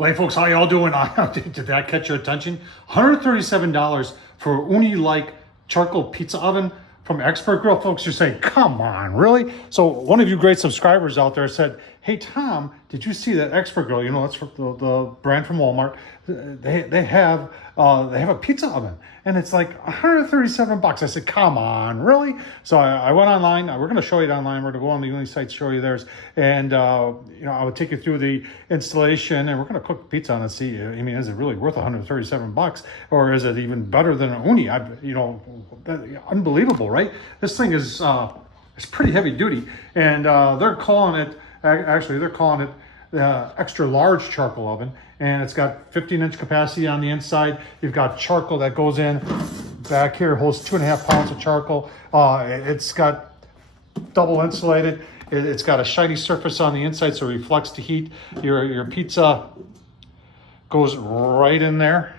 Well, hey folks, how y'all doing? Did that catch your attention? $137 for Ooni-like charcoal pizza oven from Expert Grill. Folks, you're saying, come on, really? So one of you great subscribers out there said, hey Tom, did you see that Expert Grill? You know, that's the brand from Walmart. They have a pizza oven, and it's like $137. I said, come on, really? So I went online. We're going to show you it online. We're going to go on the Untitled site, show you theirs, and I would take you through the installation, and we're going to cook pizza on it. See, I mean, is it really worth $137, or is it even better than an Ooni? Unbelievable, right? This thing is it's pretty heavy duty, and they're calling it extra large charcoal oven, and it's got 15-inch capacity on the inside. You've got charcoal that goes in back here, holds 2.5 pounds of charcoal. It's got double insulated. It's got a shiny surface on the inside, so it reflects the heat. Your pizza goes right in there.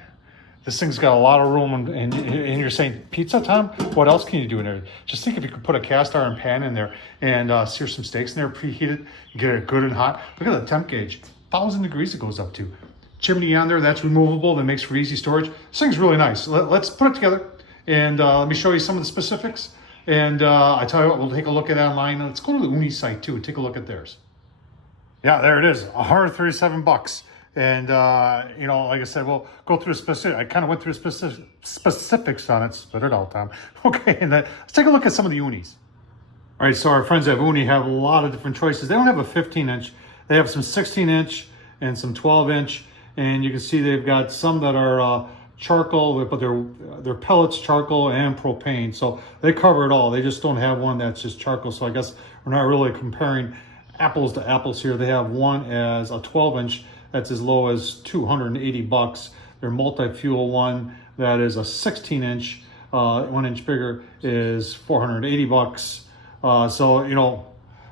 This thing's got a lot of room, and you're saying, pizza, Tom? What else can you do in there? Just think if you could put a cast iron pan in there and sear some steaks in there, preheated, get it good and hot. Look at the temp gauge, 1,000 degrees it goes up to. Chimney on there, that's removable, that makes for easy storage. This thing's really nice. Let's put it together, and let me show you some of the specifics. And I tell you what, we'll take a look at it online. Let's go to the Ooni site too and take a look at theirs. Yeah, there it is, $137. And, like I said, we'll go through I kind of went through specifics on it. Spit it out, Tom. Okay, and then let's take a look at some of the Oonis. All right, so our friends at Ooni have a lot of different choices. They don't have a 15-inch. They have some 16-inch and some 12-inch. And you can see they've got some that are charcoal, but they're pellets, charcoal, and propane. So they cover it all. They just don't have one that's just charcoal. So I guess we're not really comparing apples to apples here. They have one as a 12-inch. That's as low as $280. Their multi-fuel one that is a 16-inch, 1 inch bigger, is $480. So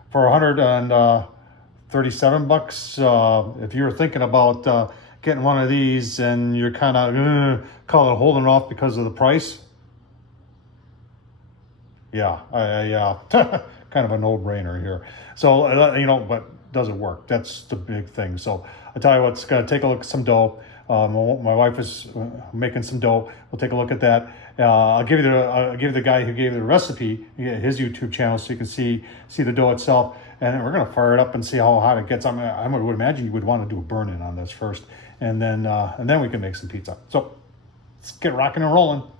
for $137, if you're thinking about getting one of these and you're kind of holding off because of the price, yeah, kind of a no-brainer here. So but does it work? That's the big thing. So I'll tell you what, it's going to take a look at some dough. My wife is making some dough. We'll take a look at that. I'll give you the guy who gave the recipe, his YouTube channel, so you can see the dough itself. And we're going to fire it up and see how hot it gets. I would imagine you would want to do a burn-in on this first, and then we can make some pizza. So let's get rocking and rolling. All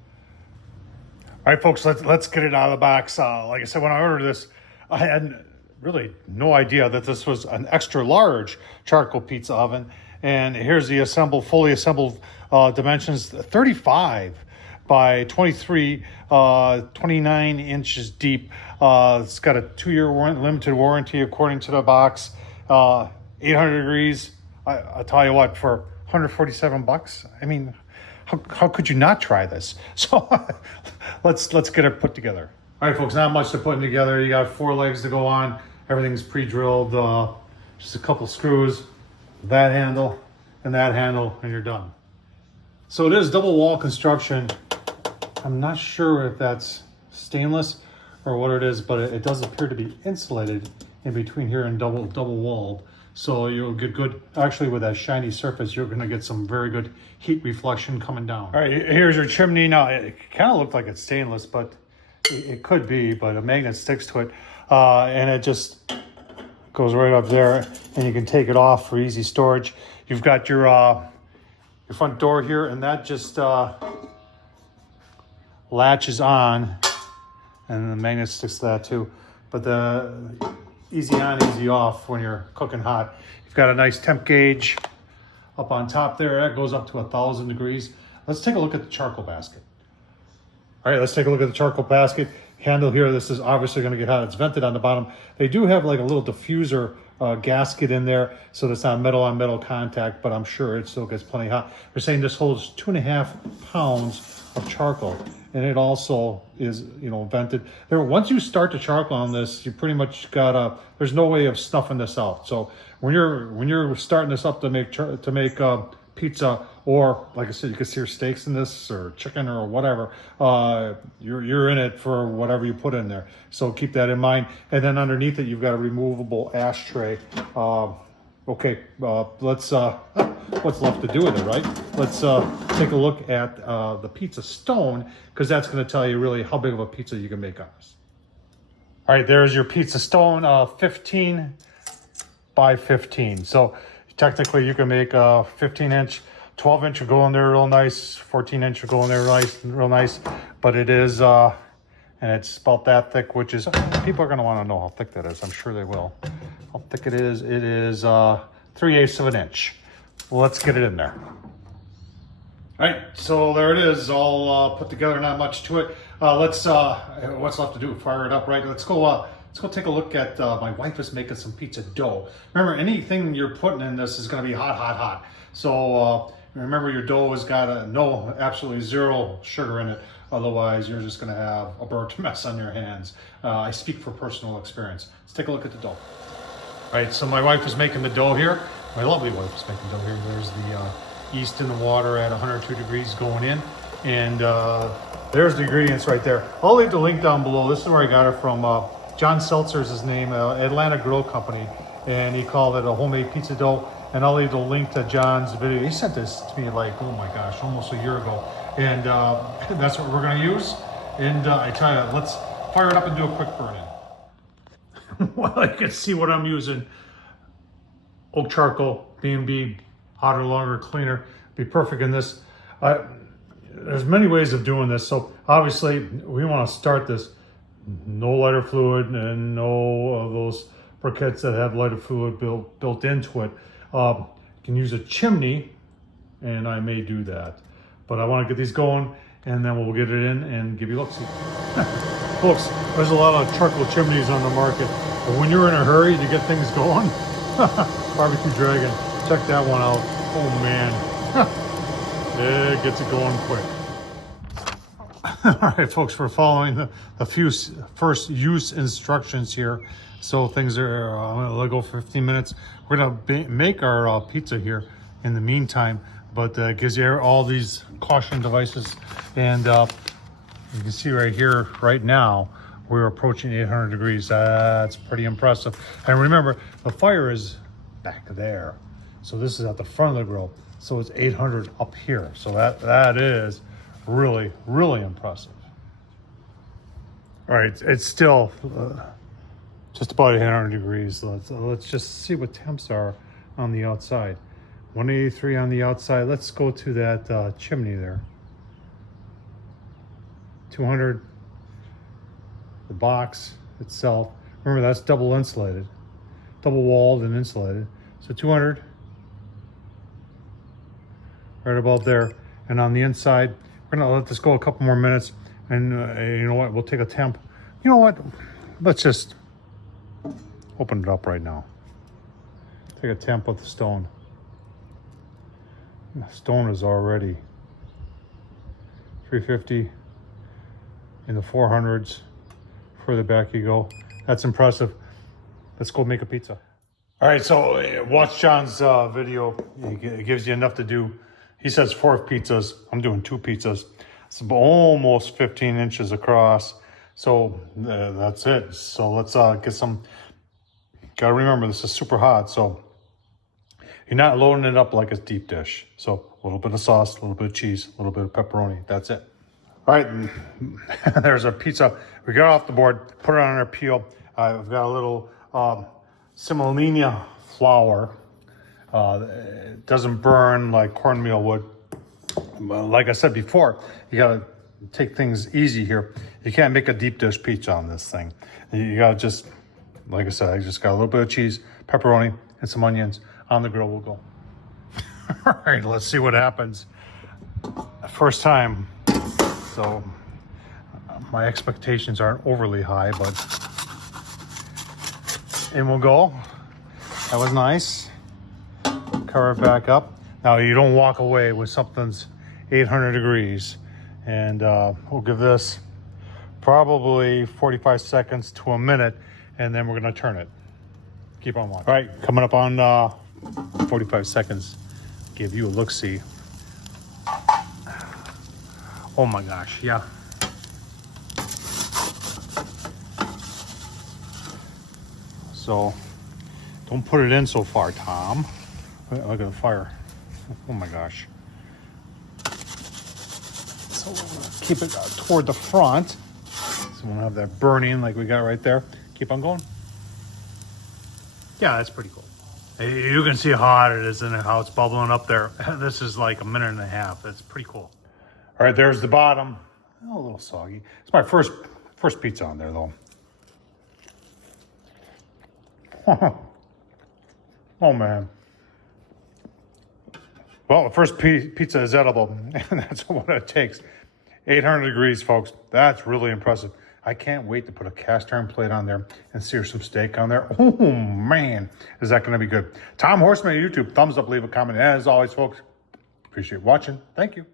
right, folks, let's get it out of the box. Like I said, when I ordered this, I had really no idea that this was an extra large charcoal pizza oven. And here's the fully assembled dimensions: 35 by 23, 29 inches deep. It's got a 2-year limited warranty according to the box. 800 degrees. I tell you what, for $147, I mean, how could you not try this? So let's get it put together. All right, folks, not much to put together. You got 4 legs to go on. Everything's pre-drilled, just a couple screws, that handle, and you're done. So it is double wall construction. I'm not sure if that's stainless or what it is, but it does appear to be insulated in between here and double walled. So you'll get good, actually with that shiny surface, you're gonna get some very good heat reflection coming down. All right, here's your chimney. Now, it kind of looked like it's stainless, but it could be, but a magnet sticks to it. And it just goes right up there, and you can take it off for easy storage. You've got your front door here, and that just latches on, and the magnet sticks to that too. But the easy on, easy off when you're cooking hot. You've got a nice temp gauge up on top there. That goes up to 1,000 degrees. Let's take a look at the charcoal basket. All right, let's take a look at the charcoal basket. Handle here, this is obviously going to get hot. It's vented on the bottom. They do have like a little diffuser gasket in there, so that's not metal on metal contact, but I'm sure it still gets plenty hot. They're saying this holds 2.5 pounds of charcoal, and it also is vented. Once you start the charcoal on this, you pretty much there's no way of snuffing this out. So when you're starting this up to make pizza, or like I said, you could sear steaks in this, or chicken, or whatever. You're in it for whatever you put in there. So keep that in mind. And then underneath it, you've got a removable ashtray Okay, let's, what's left to do with it, right? Let's take a look at the pizza stone, because that's going to tell you really how big of a pizza you can make on this. All right, there's your pizza stone, 15 by 15. So technically you can make a 15-inch, 12-inch will go in there real nice, 14-inch will go in there real nice, but it is, and it's about that thick, which is, people are going to want to know how thick that is. I'm sure they will. How thick it is 3/8 of an inch. Well, let's get it in there. All right, so there it is, all put together, not much to it. Let's, what's left to do? Fire it up, right? Let's go take a look at, my wife is making some pizza dough. Remember, anything you're putting in this is gonna be hot, hot, hot. So remember, your dough has got absolutely zero sugar in it. Otherwise, you're just gonna have a burnt mess on your hands. I speak for personal experience. Let's take a look at the dough. All right, so my wife is making the dough here. My lovely wife is making dough here. There's the yeast in the water at 102 degrees going in. And there's the ingredients right there. I'll leave the link down below. This is where I got it from. John Seltzer's his name, Atlanta Grill Company. And he called it a homemade pizza dough. And I'll leave the link to John's video. He sent this to me like, oh my gosh, almost a year ago. And that's what we're gonna use. And I tell you, let's fire it up and do a quick burn in. Well, you can see what I'm using. Oak charcoal, B&B, hotter, longer, cleaner. Be perfect in this. There's many ways of doing this. So obviously we want to start this. No lighter fluid and no of those briquettes that have lighter fluid built into it. You can use a chimney, and I may do that. But I want to get these going, and then we'll get it in and give you a look. Folks, there's a lot of charcoal chimneys on the market. But when you're in a hurry to get things going, Barbecue Dragon, check that one out. Oh man, it gets it going quick. All right, folks, we're following the few first use instructions here. So things are, I'm gonna let go for 15 minutes. We're gonna make our pizza here in the meantime, but it gives you all these caution devices. And you can see right here, right now, we're approaching 800 degrees. That's pretty impressive. And remember, the fire is back there. So this is at the front of the grill. So it's 800 up here. So that is really, really impressive. All right, it's still just about 800 degrees. Let's just see what temps are on the outside. 183 on the outside. Let's go to that chimney there. 200. The box itself, remember that's double insulated, double walled and insulated. So 200, right about there. And on the inside, we're gonna let this go a couple more minutes. And you know what, we'll take a temp. You know what, let's just open it up right now. Take a temp with the stone. The stone is already 350 in the 400s. Further back you go. That's impressive. Let's go make a pizza. All right, so watch John's video. It gives you enough to do. He says 4 pizzas. I'm doing 2 pizzas. It's almost 15 inches across. So that's it. So let's get some. Gotta remember, this is super hot, so you're not loading it up like a deep dish. So a little bit of sauce, a little bit of cheese, a little bit of pepperoni. That's it. All right, there's our pizza. We got it off the board, put it on our peel. I've got a little semolina flour. It doesn't burn like cornmeal would. Like I said before, you gotta take things easy here. You can't make a deep dish pizza on this thing. You gotta just, like I said, I just got a little bit of cheese, pepperoni, and some onions. On the grill we'll go. All right, let's see what happens. First time. So my expectations aren't overly high, but in we'll go. That was nice. Cover it back up. Now you don't walk away with something's 800 degrees. And we'll give this probably 45 seconds to a minute, and then we're gonna turn it. Keep on watching. All right, coming up on 45 seconds. Give you a look-see. Oh my gosh, yeah. So Don't put it in so far, Tom. Look at the fire. Oh my gosh. So we're gonna keep it toward the front. So we won't have that burning like we got right there. Keep on going. Yeah, that's pretty cool. You can see how hot it is and how it's bubbling up there. This is like a minute and a half. That's pretty cool. All right, there's the bottom. Oh, a little soggy. It's my first pizza on there, though. Oh, man. Well, the first pizza is edible, and that's what it takes. 800 degrees, folks. That's really impressive. I can't wait to put a cast iron plate on there and sear some steak on there. Oh, man. Is that going to be good? Tom Horsman on YouTube. Thumbs up, leave a comment. As always, folks, appreciate watching. Thank you.